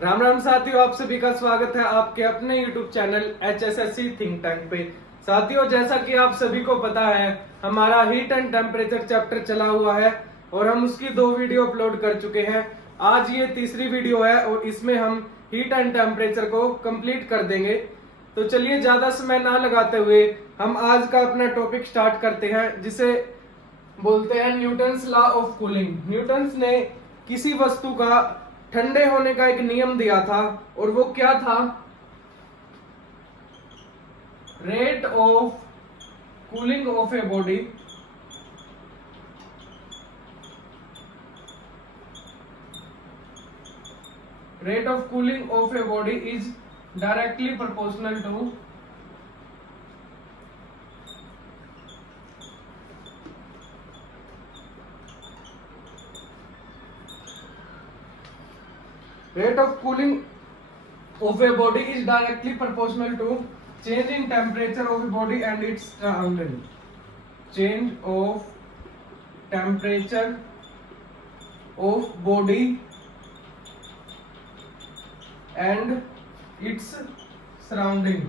राम राम साथियों, आप सभी का स्वागत है आपके अपने YouTube channel HSSC think tank पे। साथियों, जैसा कि आप सभी को पता है, हमारा हीट एंड टेम्परेचर चैप्टर चला हुआ है और हम उसकी 2 वीडियो अपलोड कर चुके हैं। आज ये तीसरी वीडियो है और इसमें हम हीट एंड टेम्परेचर को कंप्लीट कर देंगे। तो चलिए ज्यादा समय ना लगाते हुए हम आज का अपना टॉपिक स्टार्ट करते हैं, जिसे बोलते हैं Newton's law of cooling. Newton's ने किसी वस्तु का ठंडे होने का एक नियम दिया था और वो क्या था? Rate of cooling of a body rate of cooling of a body is directly proportional to rate of cooling of a body is directly proportional to change in temperature of a body and its surrounding. Change of temperature of body and its surrounding.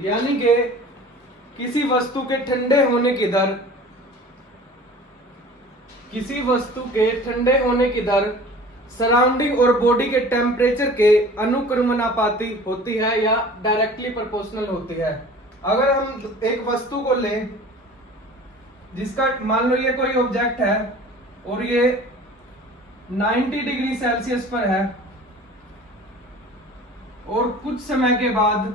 यानी कि किसी वस्तु के ठंडे होने की दर, किसी वस्तु के ठंडे होने की दर सराउंडिंग और बॉडी के टेम्परेचर के अनुक्रमणापाती होती है या डायरेक्टली प्रोपोर्शनल होती है। अगर हम एक वस्तु को लें जिसका मान लो ये कोई ऑब्जेक्ट है और ये 90 डिग्री सेल्सियस पर है और कुछ समय के बाद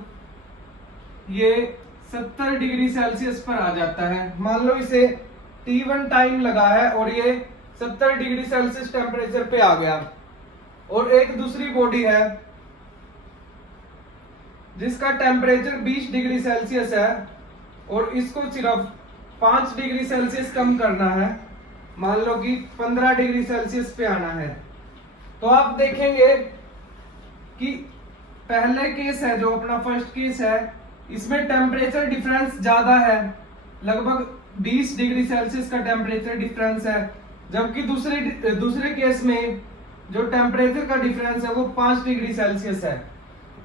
ये 70 डिग्री सेल्सियस पर आ जाता है। मान लो इसे T1 टाइम लगा है और ये 70 डिग्री सेल्सियस टेम्परेचर पे आ गया। और एक दूसरी बॉडी है जिसका टेम्परेचर 20 डिग्री सेल्सियस है और इसको सिर्फ 5 डिग्री सेल्सियस कम करना है, मान लो कि 15 डिग्री सेल्सियस पे आना है। तो आप देखेंगे कि पहले केस है, जो अपना फर्स्ट केस है, इसमें टेम्परेचर डिफरेंस ज्यादा है, लगभग 20 डिग्री सेल्सियस का टेम्परेचर डिफरेंस है, जबकि दूसरे केस में जो टेम्परेचर का डिफरेंस है वो 5 डिग्री सेल्सियस है।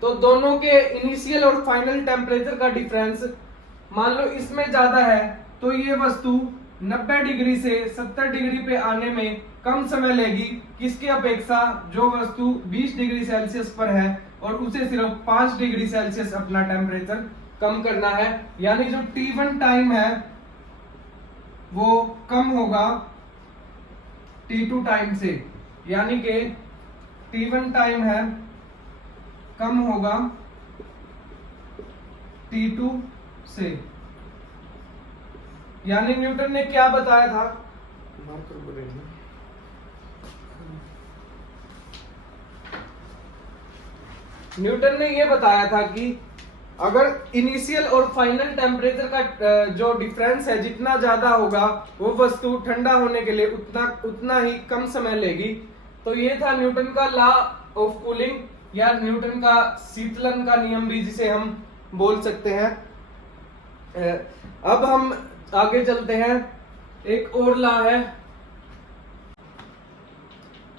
तो दोनों के इनिशियल और फाइनल टेम्परेचर का डिफरेंस मान लो इसमें ज्यादा है, तो ये वस्तु 90 डिग्री से 70 डिग्री पे आने में कम समय लेगी किसकी अपेक्षा? जो वस्तु 20 डिग्री सेल्सियस पर है और उसे सिर्फ 5 डिग्री सेल्सियस अपना टेम्परेचर कम करना है। यानी जो T1 टाइम है वो कम होगा T2 टाइम से, यानी कि T1 टाइम है कम होगा T2 से। यानी न्यूटन ने क्या बताया था? न्यूटन ने यह बताया था कि अगर इनिशियल और फाइनल टेम्परेचर का जो डिफरेंस है जितना ज्यादा होगा, वो वस्तु ठंडा होने के लिए उतना ही कम समय लेगी। तो ये था न्यूटन का लॉ ऑफ कूलिंग या न्यूटन का शीतलन का नियम भी जिसे हम बोल सकते हैं। अब हम आगे चलते हैं, एक और लॉ है।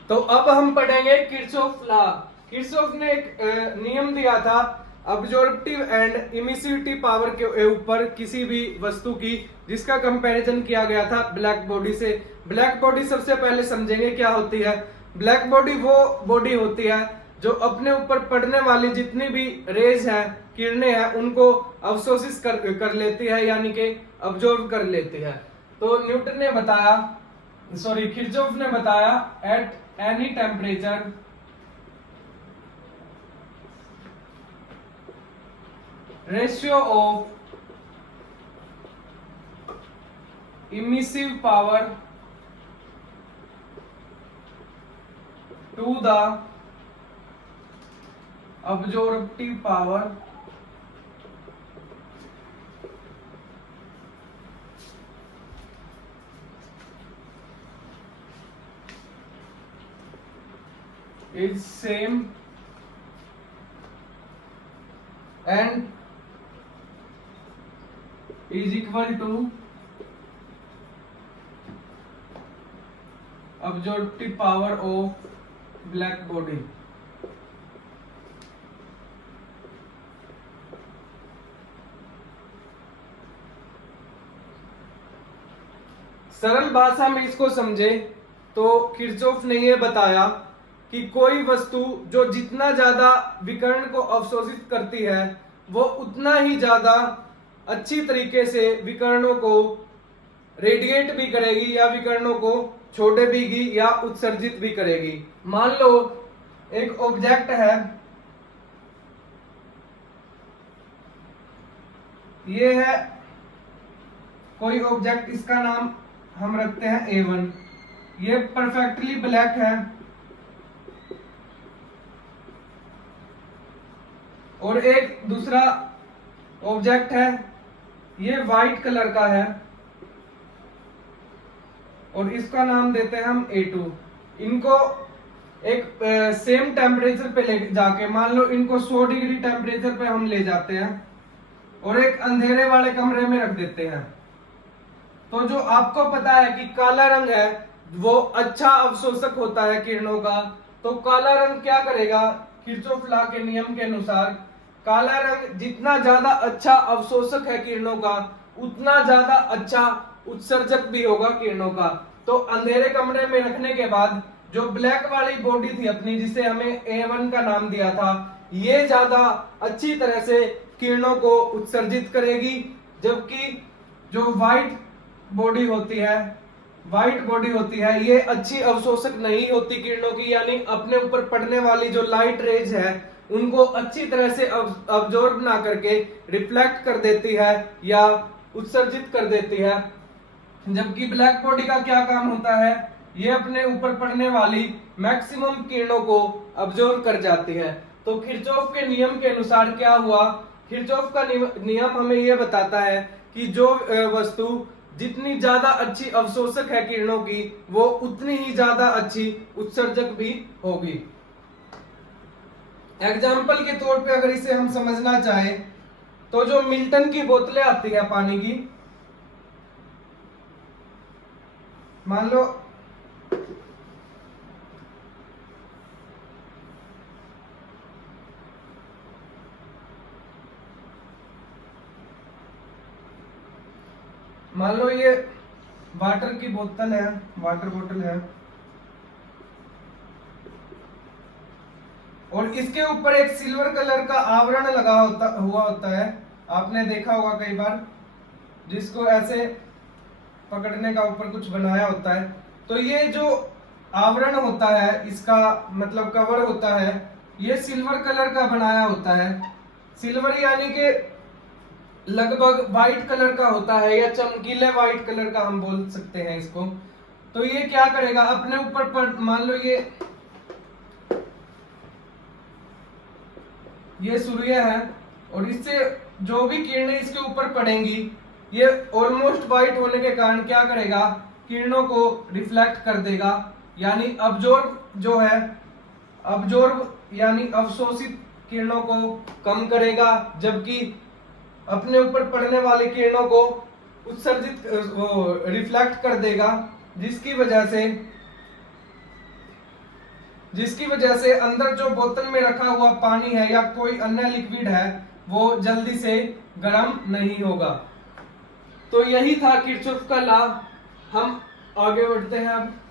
तो अब हम पढ़ेंगे किरचॉफ लॉ। किरचॉफ ने एक नियम दिया था अब्जॉर्प्टिव एंड इमिसिविटी पावर के ऊपर किसी भी वस्तु की, जिसका कंपैरिजन किया गया था ब्लैक बॉडी से। ब्लैक बॉडी सबसे पहले समझेंगे क्या होती है। ब्लैक बॉडी वो बॉडी होती है जो अपने ऊपर पड़ने वाली जितनी भी रेज है, किरणें हैं, उनको अवशोषित कर लेती है, यानी कि अब्जॉर्ब कर लेती है। तो न्यूटन ने बताया, किरचॉफ ने बताया, at any temperature ratio of emissive power to the absorptive power is same and is equal to absorptive power of black body. सरल भाषा में इसको समझे तो किरचॉफ ने यह बताया कि कोई वस्तु जो जितना ज्यादा विकिरण को अवशोषित करती है वो उतना ही ज्यादा अच्छी तरीके से विकिरणों को रेडिएट भी करेगी या विकिरणों को छोड़े भी या उत्सर्जित भी करेगी। मान लो एक ऑब्जेक्ट है, ये है कोई ऑब्जेक्ट, इसका नाम हम रखते हैं A1। ये परफेक्टली ब्लैक है और एक दूसरा ऑब्जेक्ट है, ये वाइट कलर का है और इसका नाम देते हैं हम A2। इनको एक सेम टेम्परेचर पे ले जाके, मान लो इनको 100 डिग्री टेम्परेचर पे हम ले जाते हैं और एक अंधेरे वाले कमरे में रख देते हैं। तो जो आपको पता है कि काला रंग है वो अच्छा अवशोषक होता है किरणों का, तो काला रंग क्या करेगा, किरचॉफ लॉ के नियम के अनुसार काला रंग जितना ज्यादा अच्छा अवशोषक है किरणों का उतना ज्यादा अच्छा उत्सर्जक भी होगा किरणों का। तो अंधेरे कमरे में रखने के बाद जो ब्लैक वाली बॉडी थी अपनी, जिसे हमें A1 का नाम दिया था, ये ज्यादा अच्छी तरह से किरणों को उत्सर्जित करेगी, जबकि जो व्हाइट बॉडी होती है ये अच्छी अवशोषक नहीं होती किरणों की, यानी अपने ऊपर पड़ने वाली जो लाइट रेज है उनको अच्छी तरह से अब्जॉर्ब ना करके रिफ्लेक्ट कर देती है या उत्सर्जित कर देती है। जबकि ब्लैक बॉडी का क्या काम होता है, ये अपने ऊपर पड़ने वाली मैक्सिमम किरणों को अब्जॉर्ब कर जाती है। तो किरचॉफ के नियम के अनुसार क्या हुआ, किरचॉफ का नियम हमें यह बताता है कि जो वस्तु जितनी ज्यादा अच्छी अवशोषक है किरणों की वो उतनी ही ज्यादा अच्छी उत्सर्जक भी होगी। एग्जाम्पल के तौर पे अगर इसे हम समझना चाहें तो जो मिल्टन की बोतलें आती है पानी की, मान लो ये वाटर की बोतल है, वाटर बोतल है और इसके ऊपर एक सिल्वर कलर का आवरण लगा हुआ होता है, आपने देखा होगा कई बार, जिसको ऐसे पकड़ने का ऊपर कुछ बनाया होता है। तो ये जो आवरण होता है, इसका मतलब कवर होता है, ये सिल्वर कलर का बनाया होता है। सिल्वर यानी कि लगभग व्हाइट कलर का होता है या चमकीले व्हाइट कलर का हम बोल सकते हैं इसको। तो ये क्या करेगा, अपने ऊपर मान लो ये सूर्य है और इससे जो भी किरणें इसके ऊपर पड़ेंगी ये ऑलमोस्ट व्हाइट होने के कारण क्या करेगा, किरणों को रिफ्लेक्ट कर देगा, यानी अब्जॉर्ब यानी अवशोषित किरणों को कम करेगा, जबकि अपने ऊपर पड़ने वाली किरणों को उत्सर्जित रिफ्लेक्ट कर देगा, जिसकी वजह से अंदर जो बोतल में रखा हुआ पानी है या कोई अन्य लिक्विड है वो जल्दी से गर्म नहीं होगा। तो यही था किरचॉफ का लॉ। हम आगे बढ़ते हैं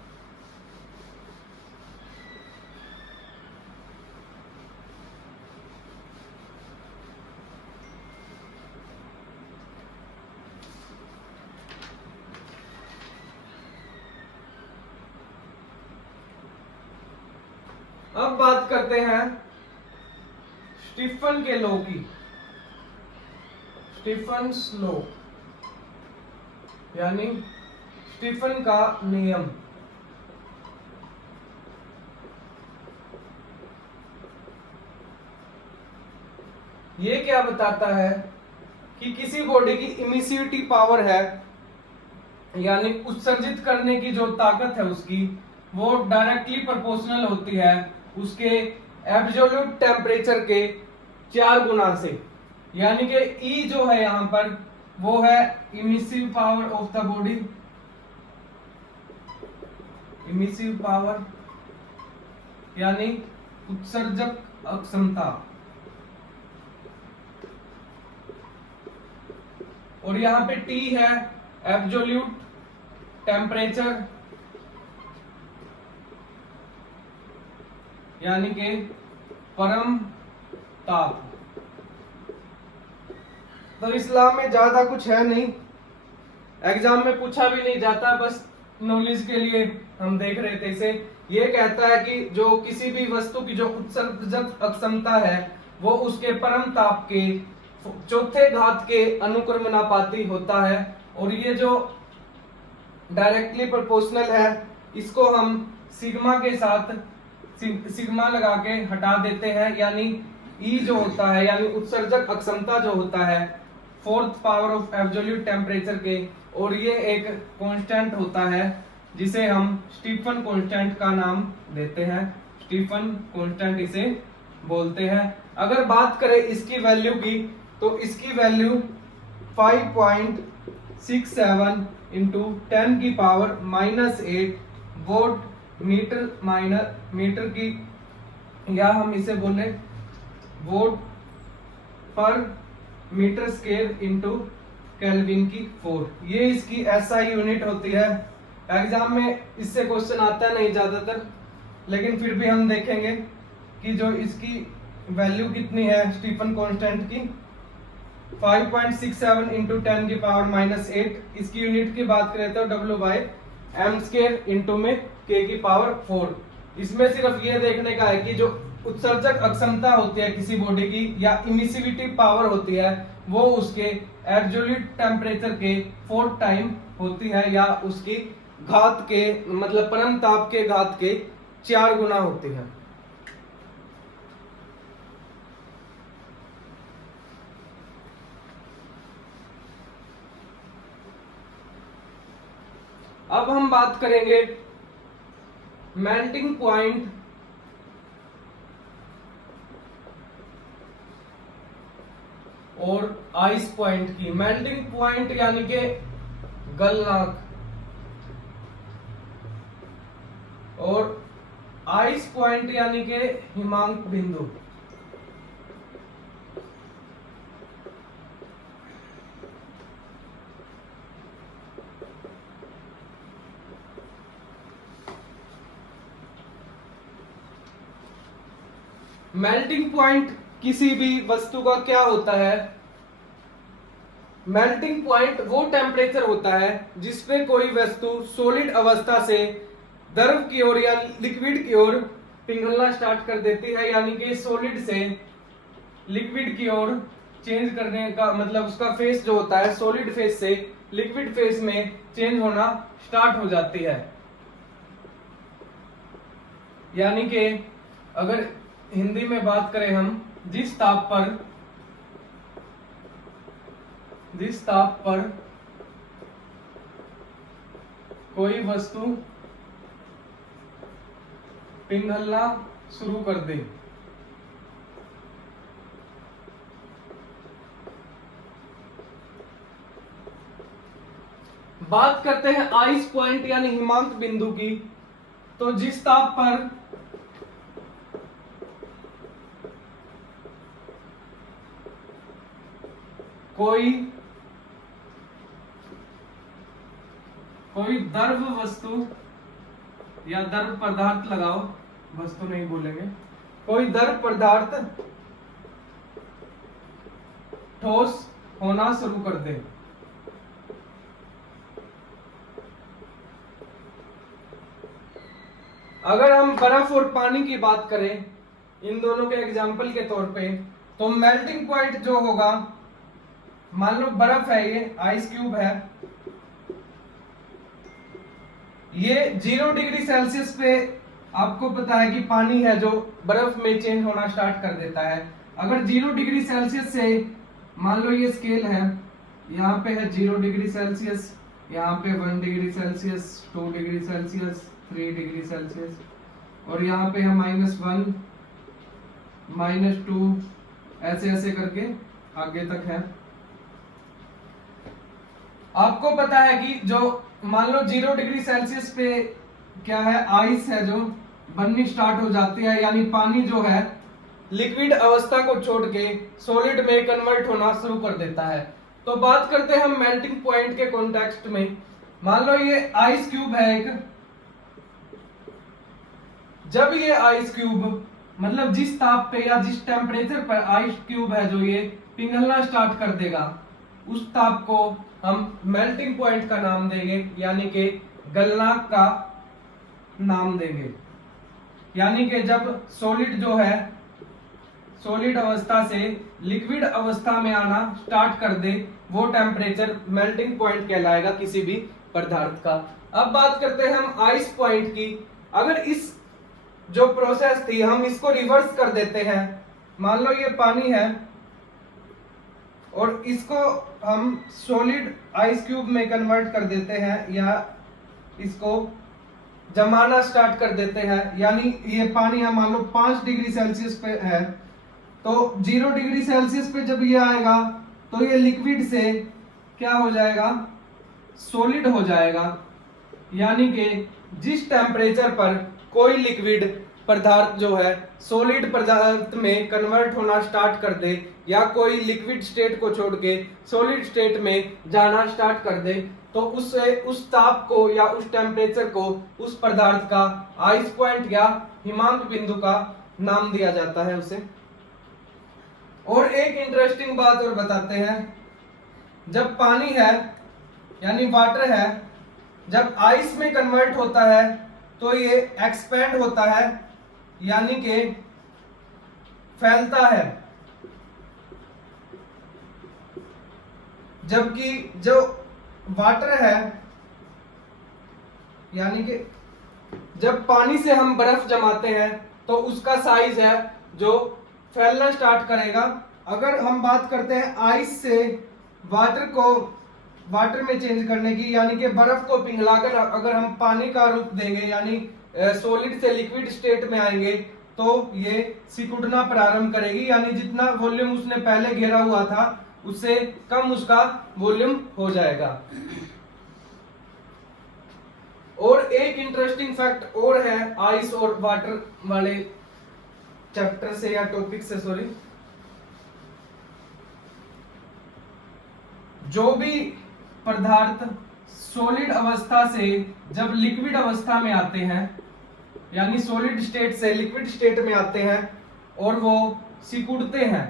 अब बात करते हैं स्टीफन के लॉ की। स्टीफन्स लॉ यानी स्टीफन का नियम। ये क्या बताता है कि किसी बॉडी की इमिसिविटी पावर है, यानी उत्सर्जित करने की जो ताकत है उसकी, वो डायरेक्टली प्रोपोर्शनल होती है उसके एब्सोल्यूट टेम्परेचर के 4 गुना से। यानी कि E जो है यहाँ पर वो है emissive power of the body, emissive power यानी उत्सर्जक अक्षमता। और यहां पे T है एब्सोल्यूट टेम्परेचर यानी कि परम ताप। तो इस्लाम में ज्यादा कुछ है नहीं, एग्जाम में पूछा भी नहीं जाता, बस नॉलेज के लिए हम देख रहे थे इसे। ये कहता है कि जो किसी भी वस्तु की जो उत्सर्जक अक्षमता है वो उसके परम ताप के चौथे घात के अनुक्रमणापाती होता है। और ये जो डायरेक्टली प्रोपोर्शनल है इसको हम सिग्मा के साथ सिग्मा लगा के हटा देते हैं, यानी E जो होता है यानी उत्सर्जक अक्षमता जो होता है fourth power of absolute temperature के, और ये एक कांस्टेंट होता है जिसे हम स्टीफन कांस्टेंट का नाम देते हैं, स्टीफन कांस्टेंट इसे बोलते हैं। अगर बात करें इसकी वैल्यू की तो इसकी वैल्यू 5.67 इंटू 10 की पावर -8 वोट मीटर की, या हम इसे बोले वोट पर मीटर स्क्वायर इंटू केल्विन की 4, ये इसकी SI यूनिट होती है। एग्जाम में इससे क्वेश्चन आता है नहीं ज्यादातर, लेकिन फिर भी हम देखेंगे कि जो इसकी वैल्यू कितनी है स्टीफन कांस्टेंट की 5.67 इंटू 10 की पावर -8। इसकी यूनिट की बात करें तो W/m² इंटू में K की पावर 4। इसमें सिर्फ ये देखने का है कि जो उत्सर्जक अक्षमता होती है किसी बॉडी की या इमिसिविटी पावर होती है वो उसके एब्सोल्यूट टेम्परेचर के 4 टाइम होती है, या उसकी घात के मतलब परम ताप के घात के 4 गुना होती है। अब हम बात करेंगे मेल्टिंग पॉइंट और आइस पॉइंट की। मेल्टिंग पॉइंट यानी कि गलनांक, और आइस पॉइंट यानी कि हिमांक बिंदु। मेल्टिंग पॉइंट किसी भी वस्तु का क्या होता है? मेल्टिंग पॉइंट वो टेम्परेचर होता है जिसपे कोई वस्तु सॉलिड अवस्था से द्रव की ओर या लिक्विड की ओर पिघलना स्टार्ट कर देती है, यानी कि सॉलिड से लिक्विड की ओर चेंज करने का मतलब उसका फेस जो होता है सॉलिड फेस से लिक्विड फेस में चेंज होना स्टार्ट हो जाती है। यानी कि अगर हिंदी में बात करें हम, जिस ताप पर कोई वस्तु पिघलना शुरू कर दे, बात करते हैं आइस पॉइंट यानी हिमांक बिंदु की, तो जिस ताप पर कोई द्रव वस्तु या द्रव पदार्थ लगाओ, वस्तु नहीं बोलेंगे, कोई द्रव पदार्थ ठोस होना शुरू कर दे। अगर हम बर्फ और पानी की बात करें इन दोनों के एग्जाम्पल के तौर पे, तो मेल्टिंग पॉइंट जो होगा, मान लो बर्फ है, ये आइस क्यूब है, ये 0 डिग्री सेल्सियस पे आपको पता है कि पानी है जो बर्फ में चेंज होना स्टार्ट कर देता है। अगर 0 डिग्री सेल्सियस से मान लो ये स्केल है, यहाँ पे है 0 डिग्री सेल्सियस, यहाँ पे 1 degree Celsius, 2 degree Celsius, 3 degree Celsius, और यहाँ पे है -1, -2, ऐसे ऐसे करके आगे तक है। आपको पता है कि जो मान लो 0 डिग्री सेल्सियस पे क्या है, आइस है जो बननी स्टार्ट हो जाती है, यानी पानी जो है लिक्विड अवस्था को छोड़ के सॉलिड में कन्वर्ट होना शुरू कर देता है। तो बात करते हैं हम मेल्टिंग पॉइंट के कॉन्टेक्स्ट में। मान लो ये आइस क्यूब है एक, जब ये आइस क्यूब मतलब जिस ताप पे या जिस टेम्परेचर पर आइस क्यूब है जो ये पिघलना स्टार्ट कर देगा, उस ताप को हम मेल्टिंग पॉइंट का नाम देंगे, यानी कि गलनांक का नाम देंगे। यानी कि जब सॉलिड जो है सॉलिड अवस्था से लिक्विड अवस्था में आना स्टार्ट कर दे, वो टेम्परेचर मेल्टिंग पॉइंट कहलाएगा किसी भी पदार्थ का। अब बात करते हैं हम आइस पॉइंट की। अगर इस जो प्रोसेस थी हम इसको रिवर्स कर देते हैं, मान लो ये पानी है और इसको हम सॉलिड आइस क्यूब में कन्वर्ट कर देते हैं या इसको जमाना स्टार्ट कर देते हैं, यानी ये पानी है मान लो 5 डिग्री सेल्सियस पे है, तो 0 डिग्री सेल्सियस पे जब ये आएगा तो ये लिक्विड से क्या हो जाएगा, सॉलिड हो जाएगा। यानी कि जिस टेम्परेचर पर कोई लिक्विड पदार्थ जो है सॉलिड पदार्थ में कन्वर्ट होना स्टार्ट कर दे या कोई लिक्विड स्टेट को छोड़ के सॉलिड स्टेट में जाना स्टार्ट कर दे, तो उससे उस ताप को या उस टेम्परेचर को उस पदार्थ का आइस पॉइंट या हिमांक बिंदु का नाम दिया जाता है उसे। और एक इंटरेस्टिंग बात और बताते हैं, जब पानी है यानी वाटर है, जब आइस में कन्वर्ट होता है तो ये एक्सपेंड होता है, यानी कि फैलता है। जबकि जो वाटर है यानी कि जब पानी से हम बर्फ जमाते हैं तो उसका साइज है जो फैलना स्टार्ट करेगा। अगर हम बात करते हैं आइस से वाटर में चेंज करने की, यानी कि बर्फ को पिघलाकर अगर हम पानी का रूप देंगे यानी सॉलिड से लिक्विड स्टेट में आएंगे, तो ये सिकुड़ना प्रारंभ करेगी, यानी जितना वॉल्यूम उसने पहले घेरा हुआ था उससे कम उसका वॉल्यूम हो जाएगा। और एक इंटरेस्टिंग फैक्ट और है आइस और वाटर वाले चैप्टर से या टॉपिक से, सॉरी, जो भी पदार्थ सॉलिड अवस्था से जब लिक्विड अवस्था में आते हैं यानी सॉलिड स्टेट से लिक्विड स्टेट में आते हैं और वो सिकुड़ते हैं,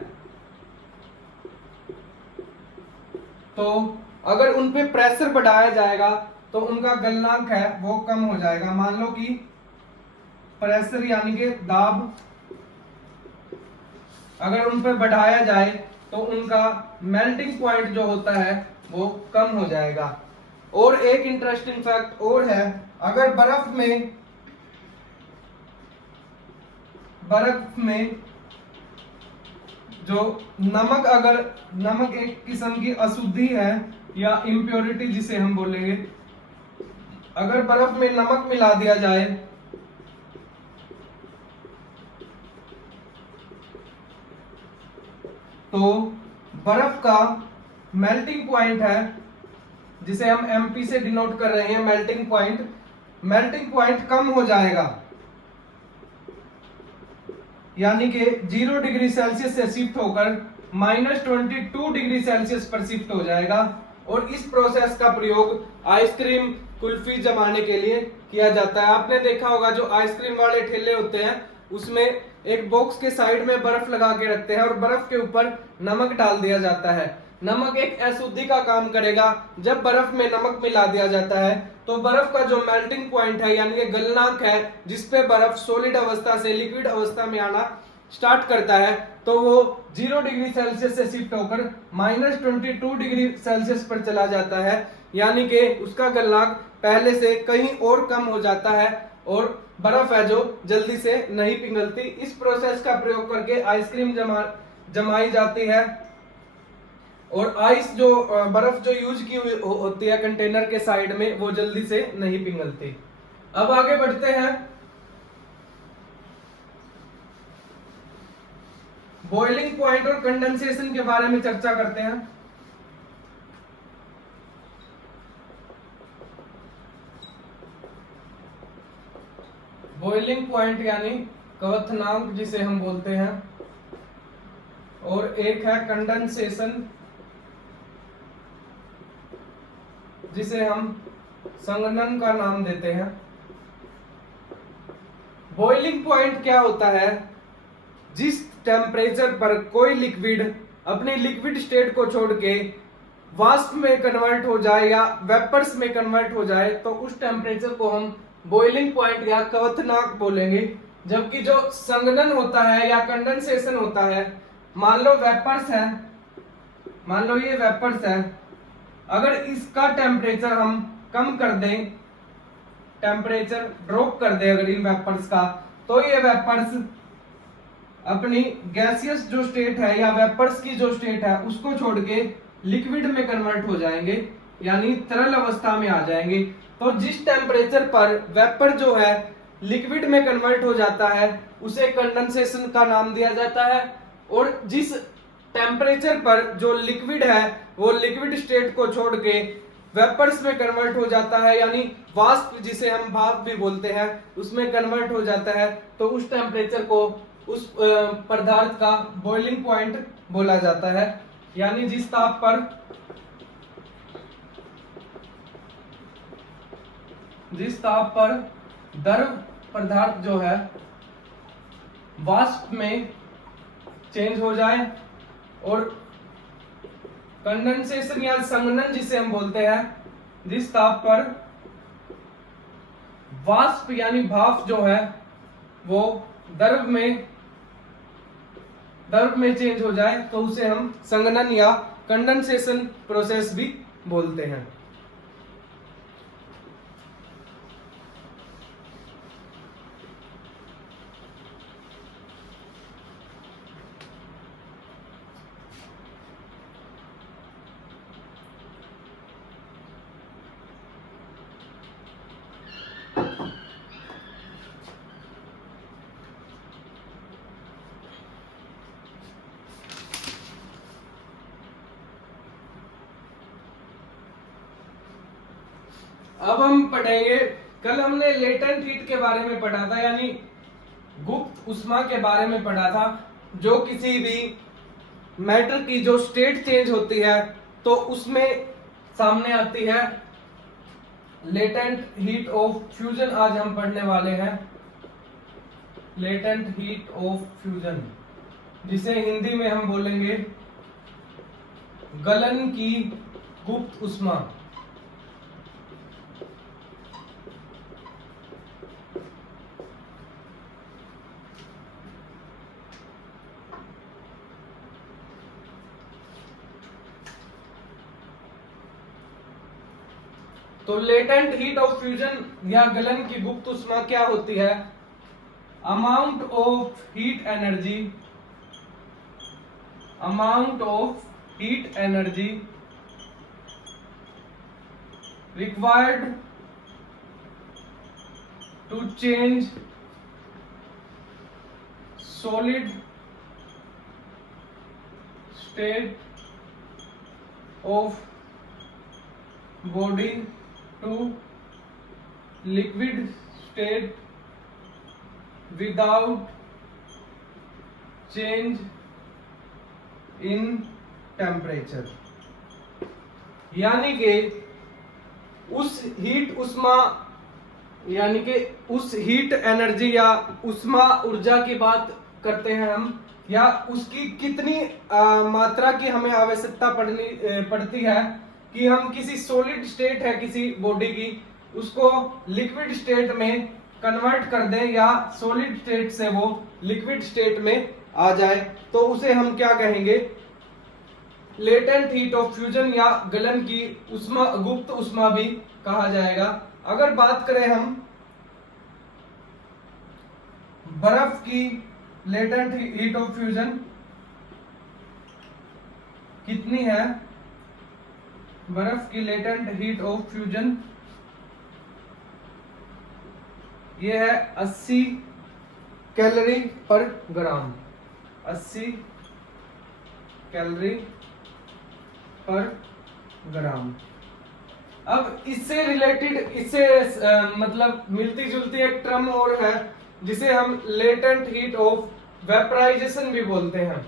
तो अगर उन पे प्रेशर बढ़ाया जाएगा तो उनका गलनांक है वो कम हो जाएगा। मान लो कि प्रेशर यानी कि दाब अगर उन पे बढ़ाया जाए तो उनका मेल्टिंग पॉइंट जो होता है वो कम हो जाएगा। और एक इंटरेस्टिंग फैक्ट और है, अगर बर्फ में जो नमक एक किस्म की अशुद्धि है या इम्प्योरिटी जिसे हम बोलेंगे, अगर बर्फ में नमक मिला दिया जाए तो बर्फ का मेल्टिंग पॉइंट है जिसे हम एमपी से डिनोट कर रहे हैं, मेल्टिंग पॉइंट कम हो जाएगा, यानी कि 0 डिग्री सेल्सियस से शिफ्ट होकर -22 डिग्री सेल्सियस पर शिफ्ट हो जाएगा। और इस प्रोसेस का प्रयोग आइसक्रीम कुल्फी जमाने के लिए किया जाता है। आपने देखा होगा जो आइसक्रीम वाले ठेले होते हैं उसमें एक बॉक्स के साइड में बर्फ लगा के रखते हैं और बर्फ के ऊपर नमक डाल दिया जाता है। नमक एक अशुद्धि का काम करेगा। जब बर्फ में नमक मिला दिया जाता है तो बर्फ का जो मेल्टिंग पॉइंट है यानी कि गलनांक है जिसपे बर्फ सॉलिड अवस्था से लिक्विड अवस्था में आना स्टार्ट करता है, तो वो 0 डिग्री सेल्सियस से शिफ्ट होकर -22 डिग्री सेल्सियस पर चला जाता है, यानी कि उसका गलनांक पहले से कहीं और कम हो जाता है और बर्फ है जो जल्दी से नहीं पिघलती। इस प्रोसेस का प्रयोग करके आइसक्रीम जमाई जाती है और आइस जो बर्फ जो यूज की हुई होती है कंटेनर के साइड में वो जल्दी से नहीं पिघलती। अब आगे बढ़ते हैं, बॉइलिंग पॉइंट और कंडेंसेशन के बारे में चर्चा करते हैं। बॉइलिंग पॉइंट यानी क्वथनांक जिसे हम बोलते हैं, और एक है कंडेंसेशन जिसे हम संघनन का नाम देते हैं। बॉइलिंग पॉइंट क्या होता है? जिस टेम्परेचर पर कोई लिक्विड अपनी लिक्विड स्टेट को छोड़ के वाष्प में कन्वर्ट हो जाए या वेपर्स में कन्वर्ट हो जाए, तो उस टेम्परेचर को हम बॉइलिंग पॉइंट या क्वथनांक बोलेंगे। जबकि जो संघनन होता है या कंडेंसेशन होता है, मान लो वेपर्स है, मान लो ये वेपर्स है, अगर इसका टेम्परेचर हम कम कर दें, टेम्परेचर ड्रॉप कर दें अगर इन वेपर्स का, तो ये वेपर्स अपनी गैसियस जो स्टेट है या वेपर्स की जो स्टेट है उसको छोड़ के लिक्विड में कन्वर्ट हो जाएंगे, यानी तरल अवस्था में आ जाएंगे। तो जिस टेम्परेचर पर वेपर जो है लिक्विड में कन्वर्ट हो जाता है उसे कंडेंसेशन का नाम दिया जाता है, और जिस टेम्परेचर पर जो लिक्विड है वो लिक्विड स्टेट को छोड़ के वेपर्स में कन्वर्ट हो जाता है, यानी वाष्प जिसे हम भाप भी बोलते हैं उसमें कन्वर्ट हो जाता है, तो उस टेम्परेचर को उस पदार्थ का बॉइलिंग पॉइंट बोला जाता है। यानी जिस ताप पर द्रव पदार्थ जो है वाष्प में चेंज हो जाए, और कंडेंसेशन या संघनन जिसे हम बोलते हैं, जिस ताप पर वाष्प यानी भाप जो है वो द्रव में चेंज हो जाए, तो उसे हम संघनन या कंडेंसेशन प्रोसेस भी बोलते हैं। अब हम पढ़ेंगे, कल हमने लेटेंट हीट के बारे में पढ़ा था, यानी गुप्त उष्मा के बारे में पढ़ा था। जो किसी भी मैटर की जो स्टेट चेंज होती है तो उसमें सामने आती है लेटेंट हीट ऑफ फ्यूजन। आज हम पढ़ने वाले हैं लेटेंट हीट ऑफ फ्यूजन, जिसे हिंदी में हम बोलेंगे गलन की गुप्त उष्मा। तो लेटेंट हीट ऑफ फ्यूजन या गलन की गुप्त उष्मा क्या होती है? Amount of heat energy required to change solid state of body to liquid state without change in temperature. यानी कि उस हीट उष्मा यानी कि उस हीट एनर्जी या उष्मा ऊर्जा की बात करते हैं हम, या उसकी कितनी मात्रा की हमें आवश्यकता पड़ती है कि हम किसी सॉलिड स्टेट है किसी बॉडी की, उसको लिक्विड स्टेट में कन्वर्ट कर दें या सॉलिड स्टेट से वो लिक्विड स्टेट में आ जाए, तो उसे हम क्या कहेंगे? लेटेंट हीट ऑफ फ्यूजन या गलन की उष्मा, गुप्त उष्मा भी कहा जाएगा। अगर बात करें हम बर्फ की लेटेंट हीट ऑफ फ्यूजन कितनी है? बर्फ की लेटेंट हीट ऑफ फ्यूजन ये है 80 कैलोरी पर ग्राम। 80 कैलोरी पर ग्राम। अब इससे रिलेटेड, इससे मतलब मिलती जुलती एक टर्म और है जिसे हम लेटेंट हीट ऑफ वेपराइजेशन भी बोलते हैं।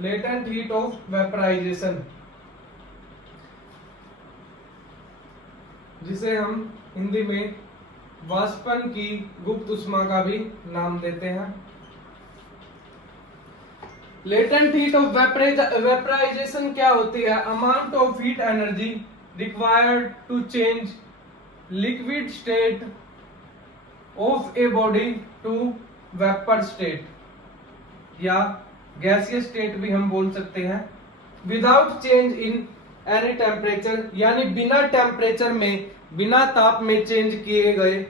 लेटेंट हीट ऑफ वेपराइजेशन, जिसे हम हिंदी में वाष्पन की गुप्त उष्मा का भी नाम देते हैं। लेटेंट हीट ऑफ वेपराइजेशन क्या होती है? Amount of heat energy required to change liquid state of a body to vapour state, या गैसियस स्टेट भी हम बोल सकते हैं, without change in any temperature, यानी बिना टेम्परेचर में, बिना ताप में चेंज किए गए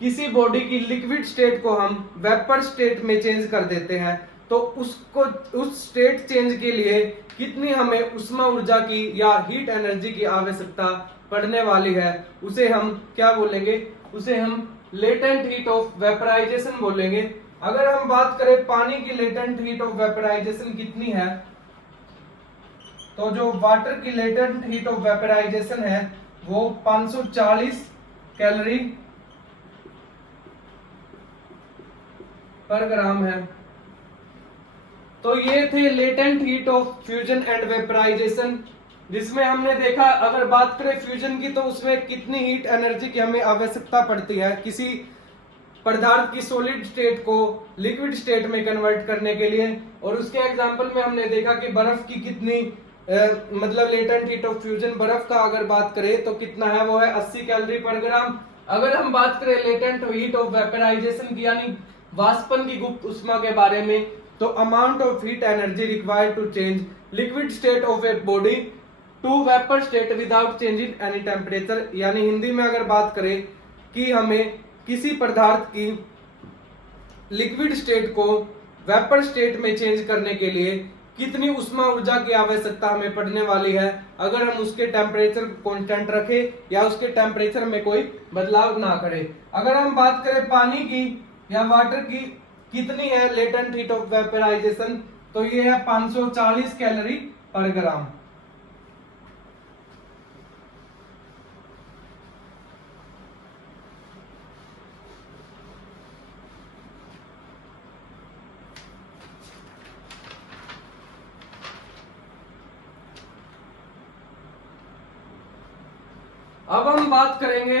किसी बॉडी की लिक्विड स्टेट को हम वेपर स्टेट में चेंज कर देते हैं। तो उसको, उस स्टेट चेंज के लिए कितनी हमें उष्मा ऊर्जा की या हीट एनर्जी की आवश्यकता पड़ने वाली है, उसे हम क्या बोलेंगे? उसे हम लेटेंट हीट ऑफ वेपराइजेशन बोलेंगे। अगर हम बात करें पानी की लेटेंट हीट ऑफ वेपराइजेशन कितनी है, तो जो वाटर की लेटेंट हीट ऑफ वेपराइजेशन है वो 540 कैलोरी पर ग्राम है। तो ये थे latent heat of fusion and vaporisation, जिसमें हमने देखा, अगर बात करें फ्यूजन की, तो उसमें कितनी हीट एनर्जी की हमें आवश्यकता पड़ती है किसी पदार्थ की सॉलिड स्टेट को लिक्विड स्टेट में कन्वर्ट करने के लिए। और उसके एग्जांपल में हमने देखा कि बर्फ की कितनी मतलब लेटेंट हीट ऑफ फ्यूजन, बर्फ का अगर बात करें तो कितना है, वो है 80 कैलोरी पर ग्राम। अगर हम बात करें लेटेंट हीट ऑफ वेपराइजेशन की, यानी वाष्पन की गुप्त उष्मा के बारे में, तो amount of heat energy required to change liquid state of a body to vapour state without changing any temperature, यानी हिंदी में अगर बात करें कि हमें किसी पदार्थ की लिक्विड स्टेट को वेपर स्टेट में चेंज करने के लिए कितनी उष्मा ऊर्जा की आवश्यकता हमें पड़ने वाली है, अगर हम उसके टेम्परेचर को कांस्टेंट रखें या उसके टेम्परेचर में कोई बदलाव ना करें। अगर हम बात करें पानी की या वाटर की कितनी है लेटेंट हीट ऑफ वेपराइजेशन, तो ये है 540 कैलोरी पर ग्राम। अब हम बात करेंगे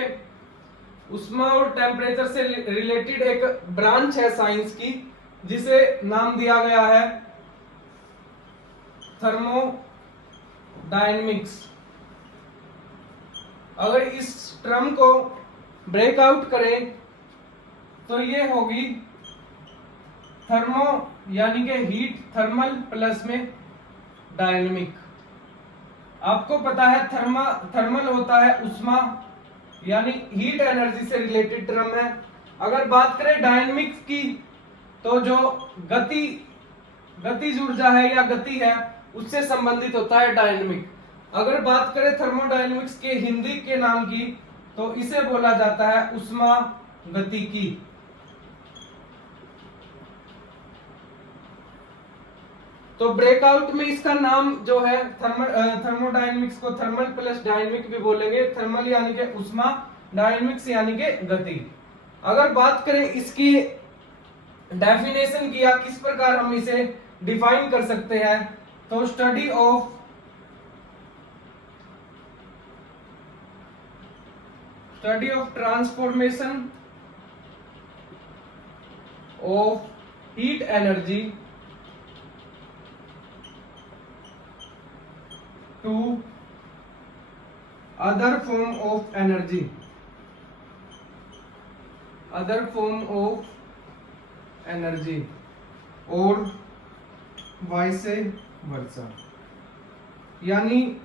उष्मा और टेम्परेचर से रिलेटेड एक ब्रांच है साइंस की, जिसे नाम दिया गया है थर्मोडायनेमिक्स। अगर इस टर्म को ब्रेकआउट करें तो ये होगी थर्मो यानी कि हीट, थर्मल प्लस में डायनेमिक। आपको पता है थर्मल होता है उष्मा यानी हीट एनर्जी से रिलेटेड टर्म है। अगर बात करें डायनेमिक्स की, तो जो गतिज ऊर्जा है या गति है उससे संबंधित होता है डायनेमिक। अगर बात करें थर्मोडायनेमिक्स के हिंदी के नाम की, तो इसे बोला जाता है उष्मा गतिकी। तो ब्रेकआउट में इसका नाम जो है थर्मोडायनेमिक्स को थर्मल प्लस डायनेमिक भी बोलेंगे। थर्मल यानी कि उष्मा, डायनेमिक्स यानी कि गति। अगर बात करें इसकी डेफिनेशन की, या किस प्रकार हम इसे डिफाइन कर सकते हैं, तो study of transformation of heat energy to other form of energy, और वाइस वर्सा। यानी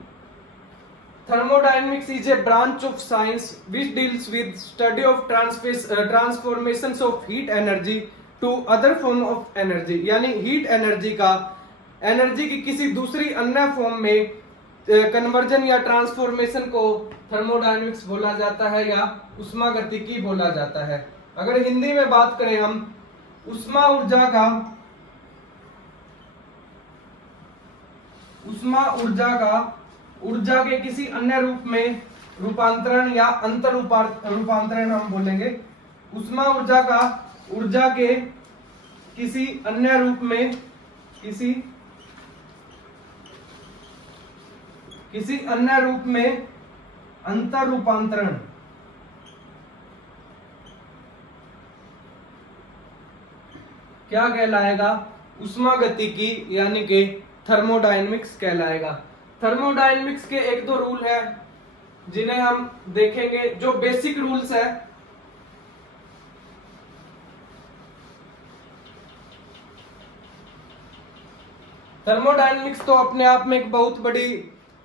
thermodynamics is a branch of science which deals with study of transformations of heat energy to other form of energy. यानी heat energy की किसी दूसरी अन्य form में conversion या transformation को थर्मोडायनेमिक्स बोला जाता है या उष्मागतिकी बोला जाता है। अगर हिंदी में बात करें हम, उष्मा ऊर्जा का उष्मा ऊर्जा के किसी अन्य रूप में रूपांतरण या अंतर रूपांतरण हम बोलेंगे। उष्मा ऊर्जा के किसी अन्य रूप में अंतर रूपांतरण क्या कहलाएगा? उष्मागतिकी यानी कि थर्मोडायनेमिक्स कहलाएगा। थर्मोडायनेमिक्स के एक दो रूल है जिन्हें हम देखेंगे, जो बेसिक रूल्स है। थर्मोडायनेमिक्स तो अपने आप में एक बहुत बड़ी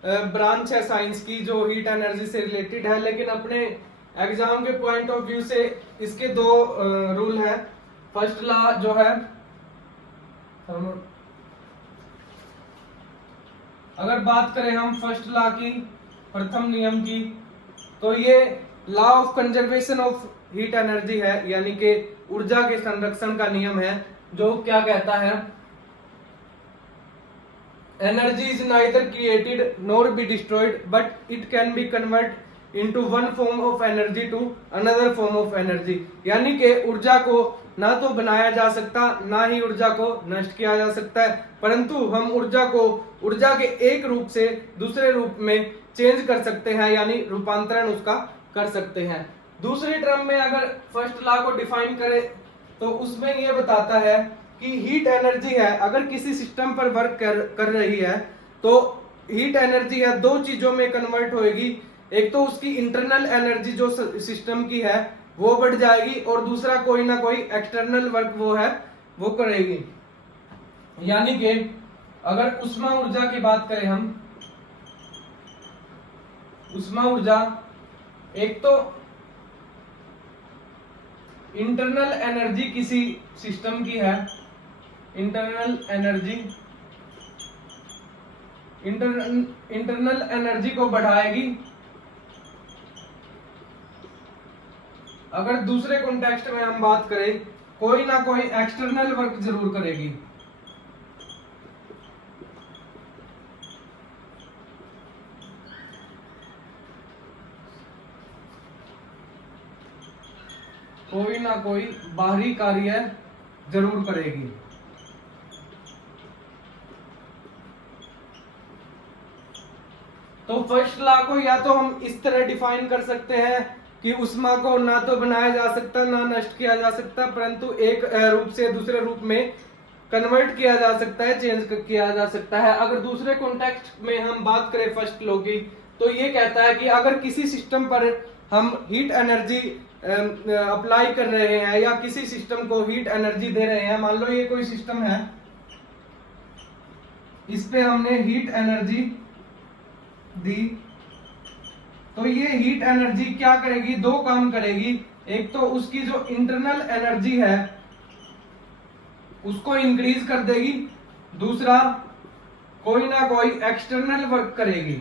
ब्रांच है साइंस की, जो हीट एनर्जी से रिलेटेड है, लेकिन अपने एग्जाम के पॉइंट ऑफ व्यू से इसके दो रूल है। फर्स्ट लॉ जो है, अगर बात करें हम फर्स्ट लॉ की, प्रथम नियम की, तो ये law of conservation of heat energy है, यानी कि ऊर्जा के संरक्षण का नियम है, जो क्या कहता है? Energy is neither created nor be destroyed but it can be convert into one form of energy to another form of energy. यानी कि ऊर्जा को ना तो बनाया जा सकता, ना ही ऊर्जा को नष्ट किया जा सकता है, परंतु हम ऊर्जा के एक रूप से दूसरे रूप में चेंज कर सकते हैं, यानी रूपांतरण उसका कर सकते हैं। दूसरे टर्म में अगर फर्स्ट लॉ को डिफाइन करें तो उसमें यह बताता है कि हीट एनर्जी है, अगर किसी सिस्टम पर वर्क कर रही है तो हीट एनर्जी है दो चीजों में कन्वर्ट होएगी। एक तो उसकी इंटरनल एनर्जी जो सिस्टम की है वो बढ़ जाएगी, और दूसरा कोई ना कोई एक्सटर्नल वर्क वो करेगी। यानी कि अगर उष्मा ऊर्जा की बात करें हम, उष्मा ऊर्जा एक तो इंटरनल एनर्जी किसी सिस्टम की है, इंटरनल एनर्जी को बढ़ाएगी। अगर दूसरे कॉन्टेक्स्ट में हम बात करें, कोई ना कोई एक्सटर्नल वर्क जरूर करेगी। कोई ना कोई बाहरी कार्य जरूर करेगी। तो फर्स्ट लॉ को या तो हम इस तरह डिफाइन कर सकते हैं कि उष्मा को ना तो बनाया जा सकता, ना नष्ट किया जा सकता, परंतु एक रूप से दूसरे रूप में कन्वर्ट किया जा सकता है, चेंज किया जा सकता है। अगर दूसरे कॉन्टेक्स्ट में हम बात करें फर्स्ट लॉ की, तो ये कहता है कि अगर किसी सिस्टम पर हम हीट एनर्जी अप्लाई कर रहे हैं या किसी सिस्टम को हीट एनर्जी दे रहे हैं, मान लो ये कोई सिस्टम है, इस पे हमने हीट एनर्जी दी, तो ये हीट एनर्जी क्या करेगी? दो काम करेगी। एक तो उसकी जो इंटरनल एनर्जी है उसको इंक्रीज कर देगी, दूसरा कोई ना कोई एक्सटर्नल वर्क करेगी,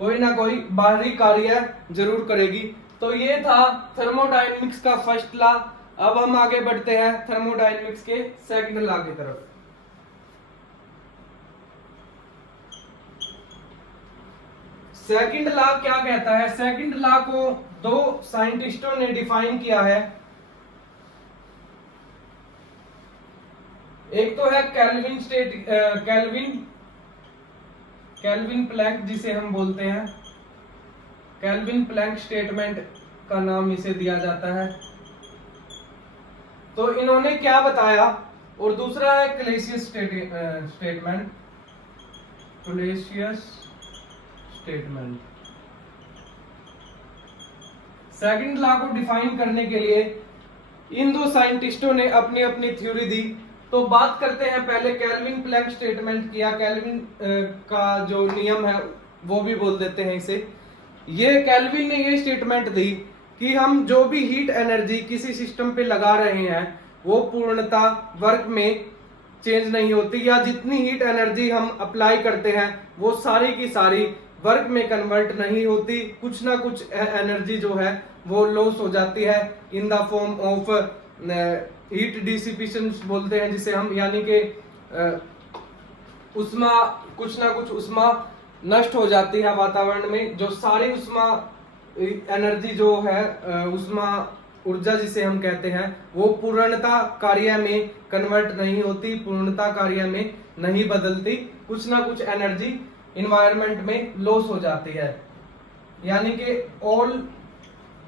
कोई ना कोई बाहरी कार्य जरूर करेगी। तो ये था थर्मोडायनेमिक्स का फर्स्ट लॉ। अब हम आगे बढ़ते हैं थर्मोडायनेमिक्स के सेकंड लॉ की तरफ। सेकंड लॉ क्या कहता है? सेकंड लॉ को दो साइंटिस्टों ने डिफाइन किया है। एक तो है केल्विन प्लैंक, जिसे हम बोलते हैं केल्विन प्लैंक स्टेटमेंट का नाम इसे दिया जाता है। तो इन्होंने क्या बताया? और दूसरा है क्लेसियस स्टेटमेंट। सेकंड लॉ को डिफाइन करने के लिए इन दो साइंटिस्टों ने अपनी अपनी थ्योरी दी। तो बात करते हैं पहले केल्विन प्लैंक स्टेटमेंट की, या केल्विन का जो नियम है वो भी बोल देते हैं इसे। ये केल्विन ने ये स्टेटमेंट दी कि हम जो भी हीट एनर्जी किसी सिस्टम पे लगा रहे हैं वो पूर्णतः वर्क में चेंज नहीं होती, या जितनी हीट एनर्जी हम अप्लाई करते हैं वो सारी की सारी वर्क में कन्वर्ट नहीं होती। कुछ ना कुछ एनर्जी जो है वो लॉस हो जाती है in the form of heat dissipation बोलते हैं जिसे हम, यानी कि उष्मा, कुछ ना कुछ उष्मा नष्ट हो जाती है वातावरण में। जो सारी उष्मा एनर्जी जो है, उष्मा ऊर्जा जिसे हम कहते हैं, वो पूर्णता कार्य में कन्वर्ट नहीं होती, पूर्णता कार्य में नहीं बदलती। कुछ ना कुछ एनर्जी इन्वायरमेंट में लॉस हो जाती है। यानी कि ऑल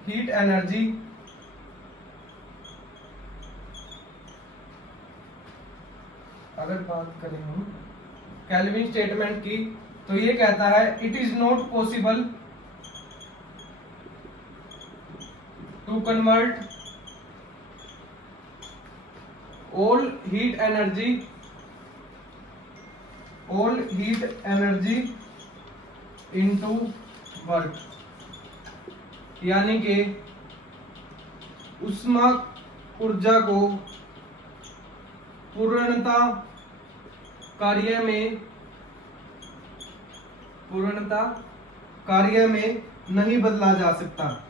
हीट एनर्जी अगर बात करें हम केल्विन स्टेटमेंट की, तो ये कहता है it is not possible to convert all heat energy into work। यानी कि उष्मा ऊर्जा को पूर्णता कार्य में नहीं बदला जा सकता।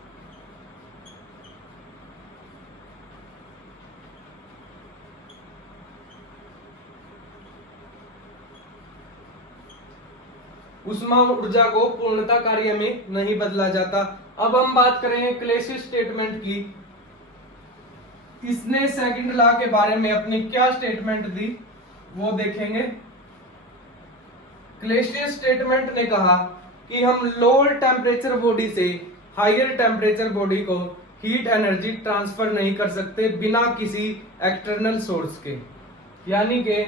उष्मा ऊर्जा को पूर्णता कार्य में नहीं बदला जाता। अब हम बात करें क्लेसियस स्टेटमेंट की। इसने सेकंड लॉ के बारे में अपनी क्या स्टेटमेंट दी वो देखेंगे। क्लेसियस स्टेटमेंट ने कहा कि हम लोअर टेम्परेचर बॉडी से हायर टेम्परेचर बॉडी को हीट एनर्जी ट्रांसफर नहीं कर सकते बिना किसी एक्सटर्नल सोर्स के। यानी कि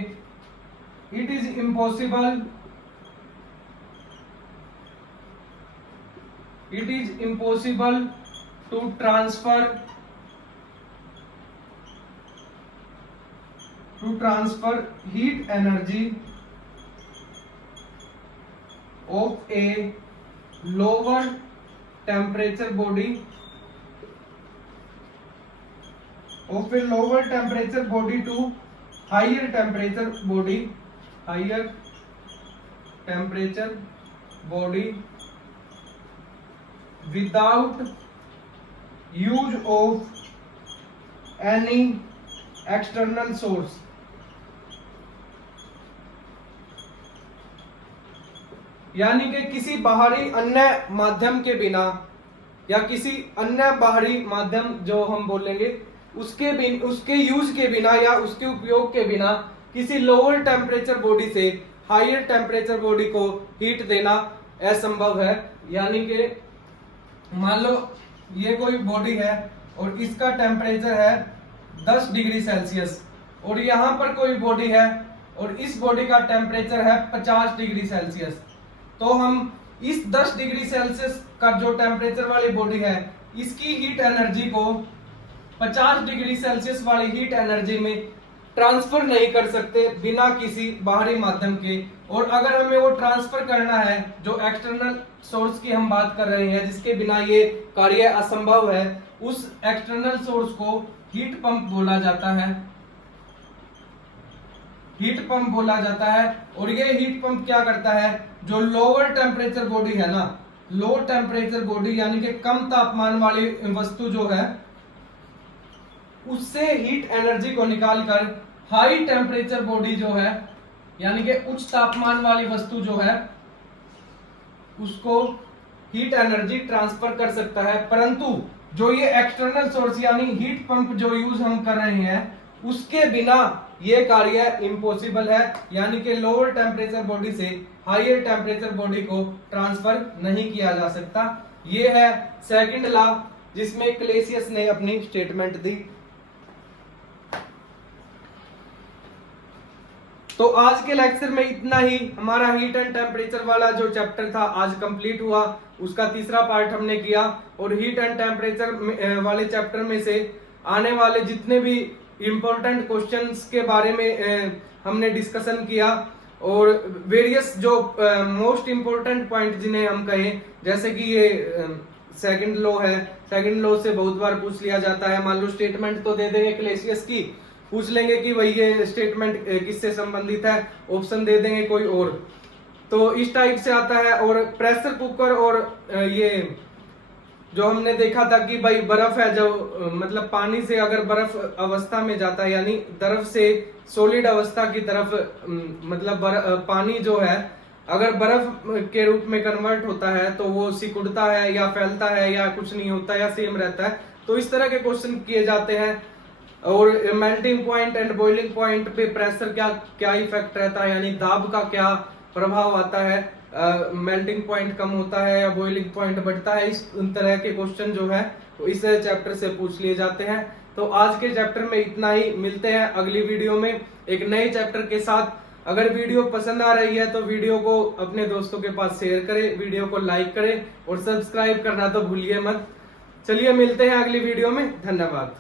it is impossible to transfer heat energy of a lower temperature body to higher temperature body without use of any external source। यानी कि किसी बाहरी अन्य माध्यम के बिना या किसी अन्य बाहरी माध्यम जो हम बोलेंगे उसके यूज के बिना या उसके उपयोग के बिना किसी लोअर टेम्परेचर बॉडी से हायर टेम्परेचर बॉडी को हीट देना असंभव है। यानी कि मान लो ये कोई बॉडी है और इसका टेम्परेचर है 10 डिग्री सेल्सियस, और यहाँ पर कोई बॉडी है और इस बॉडी का टेम्परेचर है 50 डिग्री सेल्सियस। तो हम इस 10 डिग्री सेल्सियस का जो टेम्परेचर वाली बॉडी है, इसकी हीट एनर्जी को 50 डिग्री सेल्सियस वाली हीट एनर्जी में ट्रांसफर नहीं कर सकते बिना किसी बाहरी माध्यम के। और अगर हमें वो ट्रांसफर करना है, जो एक्सटर्नल सोर्स की हम बात कर रहे हैं जिसके बिना ये कार्य असंभव है, उस एक्सटर्नल सोर्स को हीट पंप बोला जाता है। और ये हीट पंप क्या करता है, जो लोअर टेम्परेचर बॉडी है ना, लो टेम्परेचर बॉडी यानी कि कम तापमान वाली वस्तु जो है, उससे हीट एनर्जी को निकालकर हाई टेम्परेचर बॉडी जो है यानी कि उच्च तापमान वाली वस्तु जो है उसको हीट एनर्जी ट्रांसफर कर सकता है। परंतु जो ये एक्सटर्नल सोर्स यानी हीट पंप जो यूज हम कर रहे हैं, उसके बिना ये कार्य इम्पॉसिबल है। यानी कि लोअर टेम्परेचर बॉडी से हायर टेम्परेचर बॉडी को ट्रांसफर नहीं किया जा सकता। ये है सेकंड लॉ जिसमें क्लेसियस ने अपनी स्टेटमेंट दी। तो आज के लेक्चर में इतना ही। हमारा हीट एंड टेम्परेचर वाला जो चैप्टर था आज कंप्लीट हुआ, उसका तीसरा पार्ट हमने किया। और हीट एंड टेम्परेचर वाले चैप्टर में से आने वाले जितने भी इम्पोर्टेंट क्वेश्चंस के बारे में हमने डिस्कशन किया, और वेरियस जो मोस्ट इम्पोर्टेंट पॉइंट जिन्हें हम कहें, जैसे कि ये सेकंड लॉ है, सेकंड लॉ से बहुत बार पूछ लिया जाता है। मान लो स्टेटमेंट तो दे देंगे क्लेसियस की, पूछ लेंगे कि भाई ये स्टेटमेंट किससे संबंधित है, ऑप्शन दे देंगे कोई और, तो इस टाइप से आता है। और प्रेशर कुकर और ये जो हमने देखा था कि भाई बर्फ है जो मतलब पानी से अगर बर्फ अवस्था में जाता है यानी बर्फ से सॉलिड अवस्था की तरफ मतलब पानी जो है अगर बर्फ के रूप में कन्वर्ट होता है तो वो सिकुड़ता है या फैलता है या कुछ नहीं होता या सेम रहता है। तो इस तरह के क्वेश्चन किए जाते हैं। और melting point and boiling point पे प्रेशर क्या क्या इफेक्ट रहता है यानी दाब का क्या प्रभाव आता है, मेल्टिंग पॉइंट कम होता है या बॉइलिंग पॉइंट बढ़ता है, इस तरह के क्वेश्चन जो है तो इस चैप्टर से पूछ लिए जाते हैं। तो आज के चैप्टर में इतना ही, मिलते हैं अगली वीडियो में एक नए चैप्टर के साथ। अगर वीडियो पसंद आ रही है तो वीडियो को अपने दोस्तों के पास शेयर करें, वीडियो को लाइक करें और सब्सक्राइब करना तो भूलिए मत। चलिए मिलते हैं अगली वीडियो में, धन्यवाद।